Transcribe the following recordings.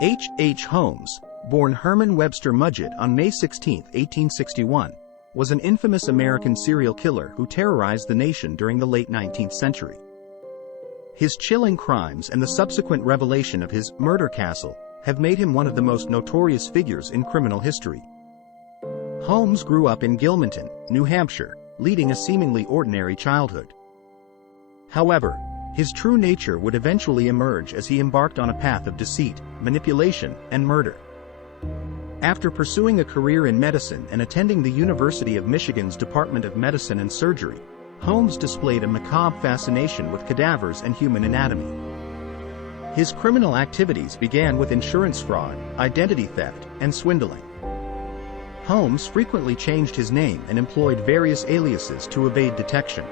H. H. Holmes, born Herman Webster Mudgett on May 16, 1861, was an infamous American serial killer who terrorized the nation during the late 19th century. His chilling crimes and the subsequent revelation of his murder castle have made him one of the most notorious figures in criminal history. Holmes grew up in Gilmanton, New Hampshire, leading a seemingly ordinary childhood. However, his true nature would eventually emerge as he embarked on a path of deceit, manipulation, and murder. After pursuing a career in medicine and attending the University of Michigan's Department of Medicine and Surgery, Holmes displayed a macabre fascination with cadavers and human anatomy. His criminal activities began with insurance fraud, identity theft, and swindling. Holmes frequently changed his name and employed various aliases to evade detection.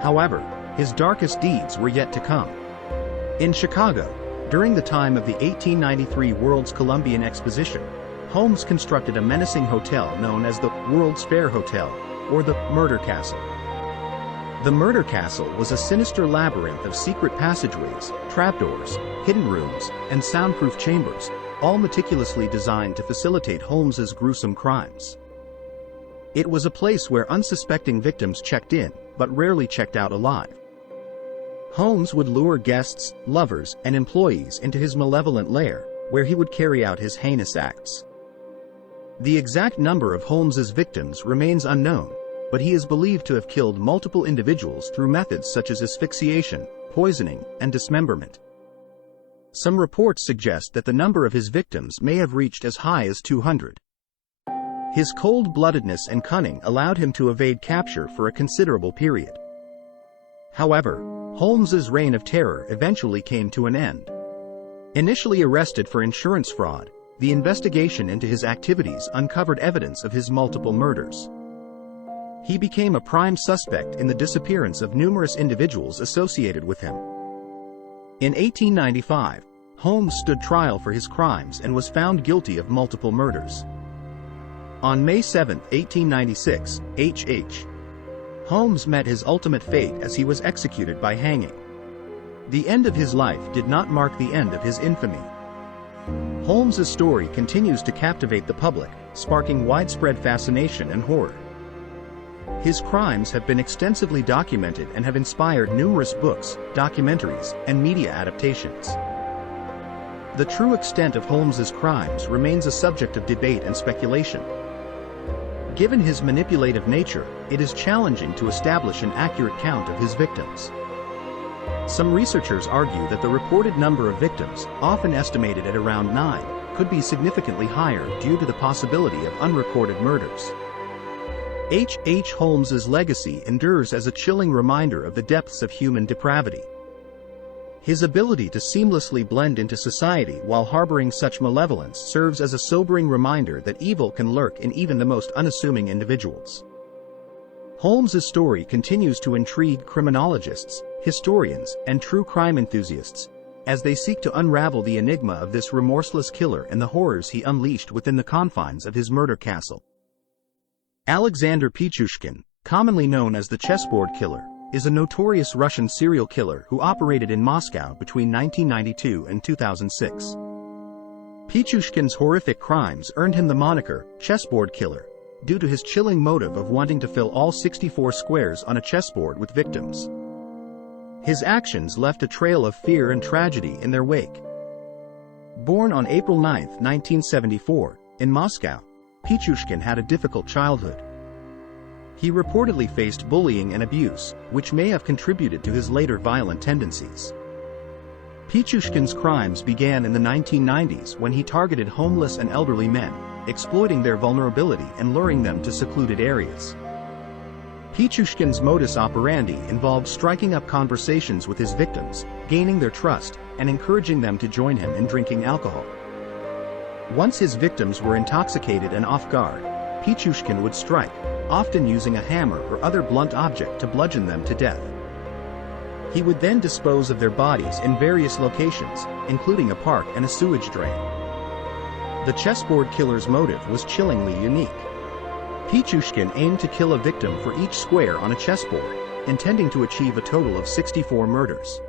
However, his darkest deeds were yet to come. In Chicago, during the time of the 1893 World's Columbian Exposition, Holmes constructed a menacing hotel known as the World's Fair Hotel, or the Murder Castle. The Murder Castle was a sinister labyrinth of secret passageways, trapdoors, hidden rooms, and soundproof chambers, all meticulously designed to facilitate Holmes's gruesome crimes. It was a place where unsuspecting victims checked in, but rarely checked out alive. Holmes would lure guests, lovers, and employees into his malevolent lair, where he would carry out his heinous acts. The exact number of Holmes's victims remains unknown, but he is believed to have killed multiple individuals through methods such as asphyxiation, poisoning, and dismemberment. Some reports suggest that the number of his victims may have reached as high as 200. His cold-bloodedness and cunning allowed him to evade capture for a considerable period. However, Holmes's reign of terror eventually came to an end. Initially arrested for insurance fraud, the investigation into his activities uncovered evidence of his multiple murders. He became a prime suspect in the disappearance of numerous individuals associated with him. In 1895, Holmes stood trial for his crimes and was found guilty of multiple murders. On May 7, 1896, H.H. Holmes met his ultimate fate as he was executed by hanging. The end of his life did not mark the end of his infamy. Holmes's story continues to captivate the public, sparking widespread fascination and horror. His crimes have been extensively documented and have inspired numerous books, documentaries, and media adaptations. The true extent of Holmes's crimes remains a subject of debate and speculation. Given his manipulative nature, it is challenging to establish an accurate count of his victims. Some researchers argue that the reported number of victims, often estimated at around 9, could be significantly higher due to the possibility of unrecorded murders. H. H. Holmes's legacy endures as a chilling reminder of the depths of human depravity. His ability to seamlessly blend into society while harboring such malevolence serves as a sobering reminder that evil can lurk in even the most unassuming individuals. Holmes's story continues to intrigue criminologists, historians, and true crime enthusiasts, as they seek to unravel the enigma of this remorseless killer and the horrors he unleashed within the confines of his murder castle. Alexander Pichushkin, commonly known as the Chessboard Killer, is a notorious Russian serial killer who operated in Moscow between 1992 and 2006. Pichushkin's horrific crimes earned him the moniker Chessboard Killer, due to his chilling motive of wanting to fill all 64 squares on a chessboard with victims. His actions left a trail of fear and tragedy in their wake. Born on April 9, 1974, in Moscow, Pichushkin had a difficult childhood. He reportedly faced bullying and abuse, which may have contributed to his later violent tendencies. Pichushkin's crimes began in the 1990s when he targeted homeless and elderly men, exploiting their vulnerability and luring them to secluded areas. Pichushkin's modus operandi involved striking up conversations with his victims, gaining their trust, and encouraging them to join him in drinking alcohol. Once his victims were intoxicated and off guard, Pichushkin would strike, often using a hammer or other blunt object to bludgeon them to death. He would then dispose of their bodies in various locations, including a park and a sewage drain. The Chessboard Killer's motive was chillingly unique. Pichushkin aimed to kill a victim for each square on a chessboard, intending to achieve a total of 64 murders.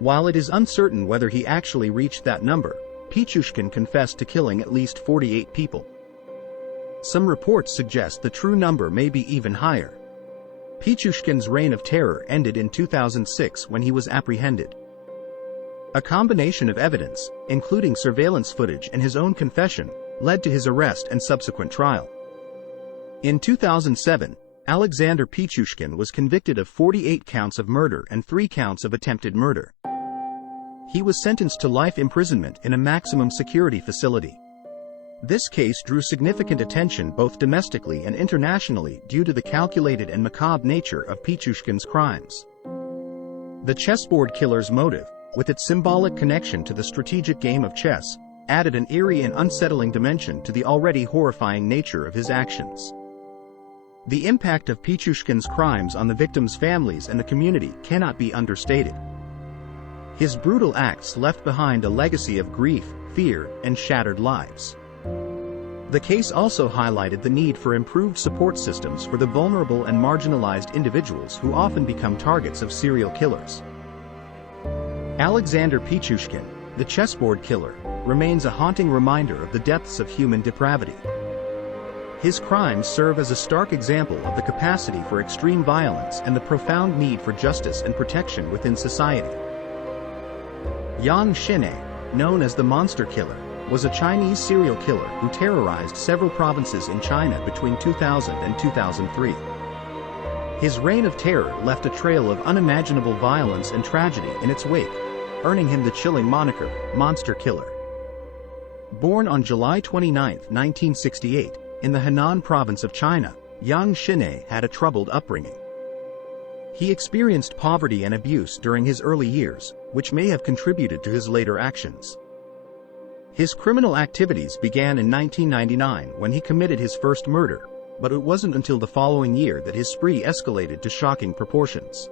While it is uncertain whether he actually reached that number, Pichushkin confessed to killing at least 48 people. Some reports suggest the true number may be even higher. Pichushkin's reign of terror ended in 2006 when he was apprehended. A combination of evidence, including surveillance footage and his own confession, led to his arrest and subsequent trial. In 2007, Alexander Pichushkin was convicted of 48 counts of murder and 3 counts of attempted murder. He was sentenced to life imprisonment in a maximum security facility. This case drew significant attention both domestically and internationally due to the calculated and macabre nature of Pichushkin's crimes. The Chessboard Killer's motive, with its symbolic connection to the strategic game of chess, added an eerie and unsettling dimension to the already horrifying nature of his actions. The impact of Pichushkin's crimes on the victims' families and the community cannot be understated. His brutal acts left behind a legacy of grief, fear, and shattered lives. The case also highlighted the need for improved support systems for the vulnerable and marginalized individuals who often become targets of serial killers. Alexander Pichushkin, the Chessboard Killer, remains a haunting reminder of the depths of human depravity. His crimes serve as a stark example of the capacity for extreme violence and the profound need for justice and protection within society. Xinhai, known as the Monster Killer, was a Chinese serial killer who terrorized several provinces in China between 2000 and 2003. His reign of terror left a trail of unimaginable violence and tragedy in its wake, earning him the chilling moniker, Monster Killer. Born on July 29, 1968, in the Henan province of China, Xinhai had a troubled upbringing. He experienced poverty and abuse during his early years, which may have contributed to his later actions. His criminal activities began in 1999 when he committed his first murder, but it wasn't until the following year that his spree escalated to shocking proportions.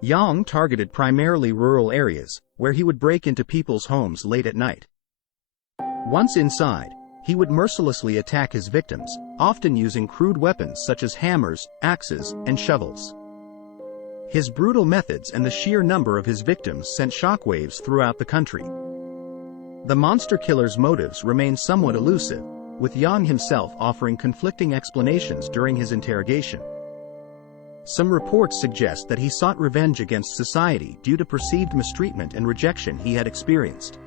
Yang targeted primarily rural areas, where he would break into people's homes late at night. Once inside, he would mercilessly attack his victims, often using crude weapons such as hammers, axes, and shovels. His brutal methods and the sheer number of his victims sent shockwaves throughout the country. The Monster Killer's motives remain somewhat elusive, with Yang himself offering conflicting explanations during his interrogation. Some reports suggest that he sought revenge against society due to perceived mistreatment and rejection he had experienced.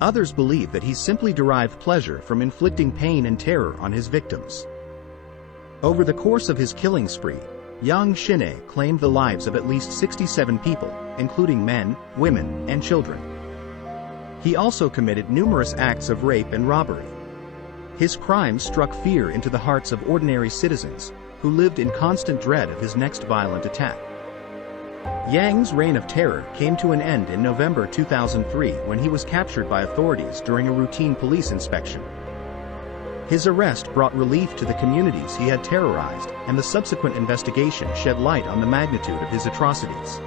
Others believe that he simply derived pleasure from inflicting pain and terror on his victims. Over the course of his killing spree, Xinhai claimed the lives of at least 67 people, including men, women, and children. He also committed numerous acts of rape and robbery. His crimes struck fear into the hearts of ordinary citizens, who lived in constant dread of his next violent attack. Yang's reign of terror came to an end in November 2003 when he was captured by authorities during a routine police inspection. His arrest brought relief to the communities he had terrorized, and the subsequent investigation shed light on the magnitude of his atrocities.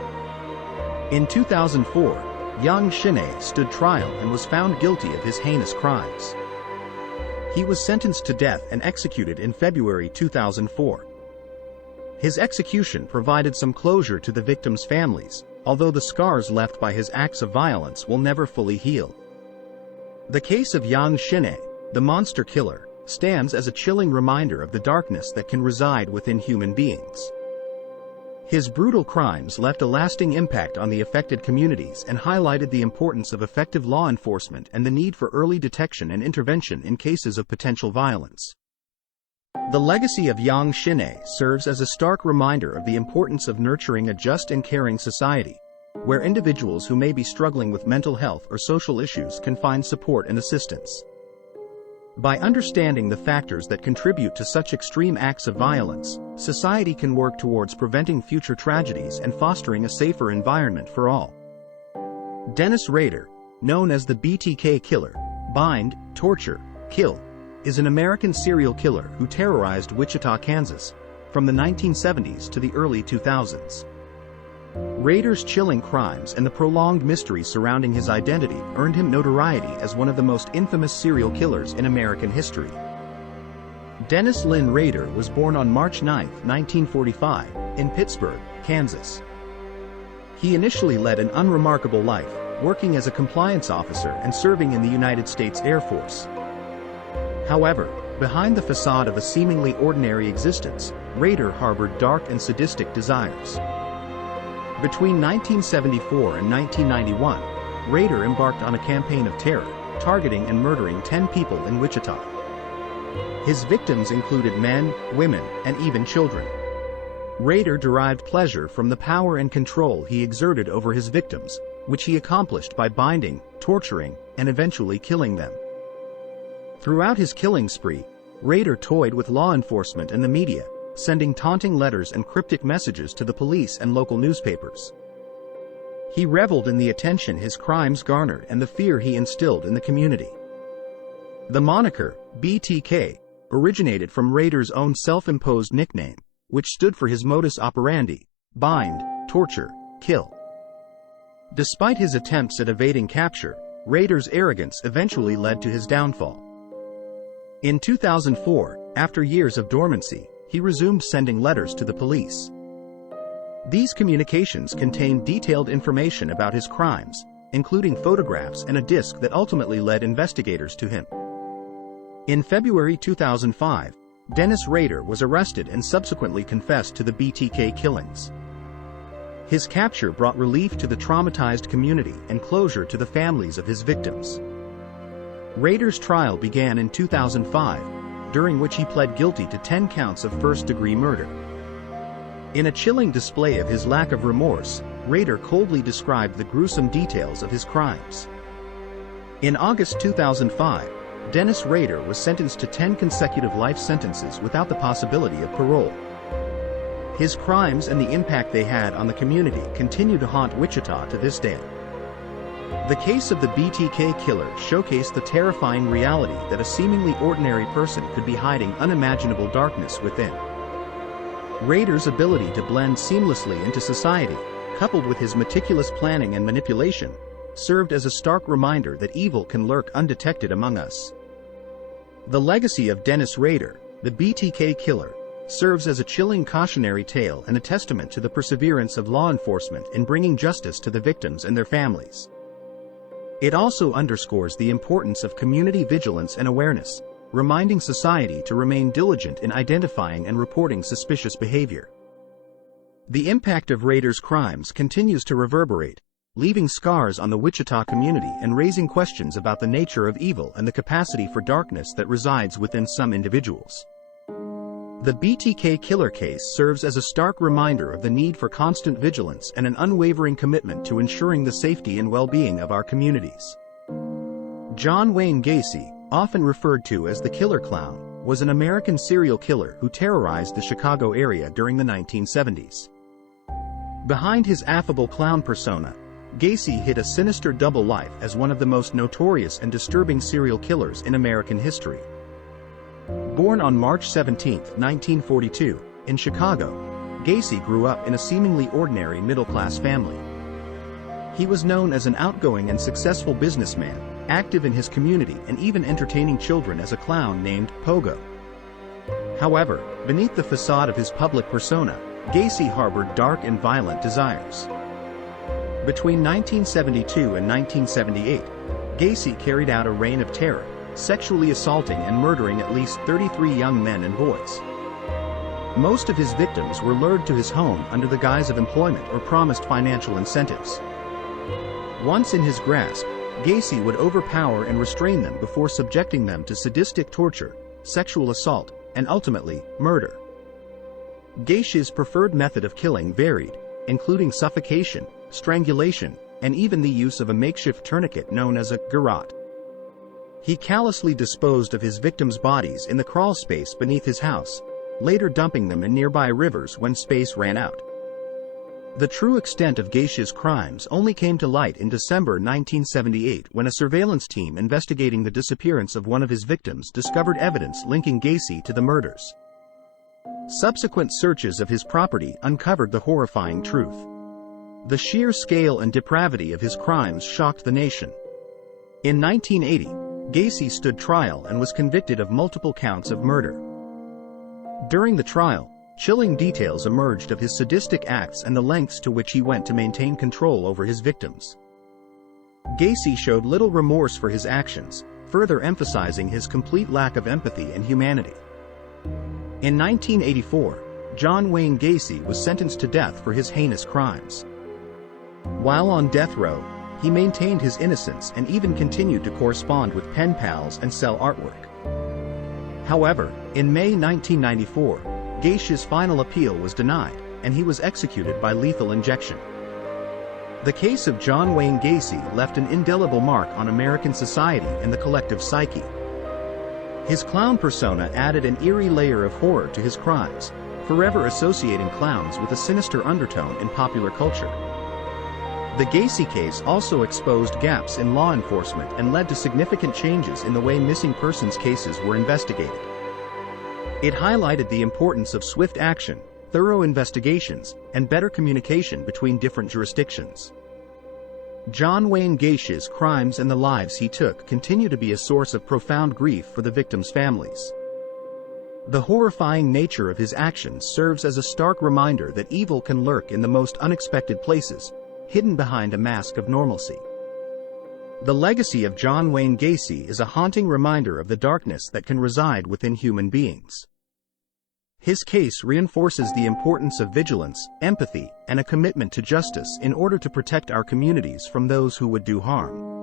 In 2004, Xinhai stood trial and was found guilty of his heinous crimes. He was sentenced to death and executed in February 2004. His execution provided some closure to the victims' families, although the scars left by his acts of violence will never fully heal. The case of Xinhai, the Monster Killer, stands as a chilling reminder of the darkness that can reside within human beings. His brutal crimes left a lasting impact on the affected communities and highlighted the importance of effective law enforcement and the need for early detection and intervention in cases of potential violence. The legacy of Xinhai serves as a stark reminder of the importance of nurturing a just and caring society, where individuals who may be struggling with mental health or social issues can find support and assistance. By understanding the factors that contribute to such extreme acts of violence, society can work towards preventing future tragedies and fostering a safer environment for all. Dennis Rader, known as the BTK Killer, bind, torture, kill, is an American serial killer who terrorized Wichita, Kansas, from the 1970s to the early 2000s. Rader's chilling crimes and the prolonged mystery surrounding his identity earned him notoriety as one of the most infamous serial killers in American history. Dennis Lynn Rader was born on March 9, 1945, in Pittsburgh, Kansas. He initially led an unremarkable life, working as a compliance officer and serving in the United States Air Force. However, behind the facade of a seemingly ordinary existence, Rader harbored dark and sadistic desires. Between 1974 and 1991, Rader embarked on a campaign of terror, targeting and murdering 10 people in Wichita. His victims included men, women, and even children. Rader derived pleasure from the power and control he exerted over his victims, which he accomplished by binding, torturing, and eventually killing them. Throughout his killing spree, Rader toyed with law enforcement and the media, sending taunting letters and cryptic messages to the police and local newspapers. He reveled in the attention his crimes garnered and the fear he instilled in the community. The moniker, BTK, originated from Rader's own self-imposed nickname, which stood for his modus operandi: bind, torture, kill. Despite his attempts at evading capture, Rader's arrogance eventually led to his downfall. In 2004, after years of dormancy, he resumed sending letters to the police. These communications contained detailed information about his crimes, including photographs and a disc that ultimately led investigators to him. In February 2005, Dennis Rader was arrested and subsequently confessed to the BTK killings. His capture brought relief to the traumatized community and closure to the families of his victims. Rader's trial began in 2005, during which he pled guilty to 10 counts of first-degree murder. In a chilling display of his lack of remorse, Rader coldly described the gruesome details of his crimes. In August 2005, Dennis Rader was sentenced to 10 consecutive life sentences without the possibility of parole. His crimes and the impact they had on the community continue to haunt Wichita to this day. The case of the BTK Killer showcased the terrifying reality that a seemingly ordinary person could be hiding unimaginable darkness within. Rader's ability to blend seamlessly into society, coupled with his meticulous planning and manipulation, served as a stark reminder that evil can lurk undetected among us. The legacy of Dennis Rader, the BTK Killer, serves as a chilling cautionary tale and a testament to the perseverance of law enforcement in bringing justice to the victims and their families. It also underscores the importance of community vigilance and awareness, reminding society to remain diligent in identifying and reporting suspicious behavior. The impact of Rader's crimes continues to reverberate, leaving scars on the Wichita community and raising questions about the nature of evil and the capacity for darkness that resides within some individuals. The BTK Killer case serves as a stark reminder of the need for constant vigilance and an unwavering commitment to ensuring the safety and well-being of our communities. John Wayne Gacy, often referred to as the Killer Clown, was an American serial killer who terrorized the Chicago area during the 1970s. Behind his affable clown persona, Gacy hid a sinister double life as one of the most notorious and disturbing serial killers in American history. Born on March 17, 1942, in Chicago, Gacy grew up in a seemingly ordinary middle-class family. He was known as an outgoing and successful businessman, active in his community and even entertaining children as a clown named Pogo. However, beneath the facade of his public persona, Gacy harbored dark and violent desires. Between 1972 and 1978, Gacy carried out a reign of terror, sexually assaulting and murdering at least 33 young men and boys. Most of his victims were lured to his home under the guise of employment or promised financial incentives. Once in his grasp, Gacy would overpower and restrain them before subjecting them to sadistic torture, sexual assault, and ultimately, murder. Gacy's preferred method of killing varied, including suffocation, strangulation, and even the use of a makeshift tourniquet known as a garrote. He callously disposed of his victims' bodies in the crawl space beneath his house, later dumping them in nearby rivers when space ran out. The true extent of Gacy's crimes only came to light in December 1978 when a surveillance team investigating the disappearance of one of his victims discovered evidence linking Gacy to the murders. Subsequent searches of his property uncovered the horrifying truth. The sheer scale and depravity of his crimes shocked the nation. In 1980, Gacy stood trial and was convicted of multiple counts of murder. During the trial, chilling details emerged of his sadistic acts and the lengths to which he went to maintain control over his victims. Gacy showed little remorse for his actions, further emphasizing his complete lack of empathy and humanity. In 1984, John Wayne Gacy was sentenced to death for his heinous crimes. While on death row, he maintained his innocence and even continued to correspond with pen pals and sell artwork. However, in May 1994, Gacy's final appeal was denied, and he was executed by lethal injection. The case of John Wayne Gacy left an indelible mark on American society and the collective psyche. His clown persona added an eerie layer of horror to his crimes, forever associating clowns with a sinister undertone in popular culture. The Gacy case also exposed gaps in law enforcement and led to significant changes in the way missing persons cases were investigated. It highlighted the importance of swift action, thorough investigations, and better communication between different jurisdictions. John Wayne Gacy's crimes and the lives he took continue to be a source of profound grief for the victims' families. The horrifying nature of his actions serves as a stark reminder that evil can lurk in the most unexpected places, hidden behind a mask of normalcy. The legacy of John Wayne Gacy is a haunting reminder of the darkness that can reside within human beings. His case reinforces the importance of vigilance, empathy, and a commitment to justice in order to protect our communities from those who would do harm.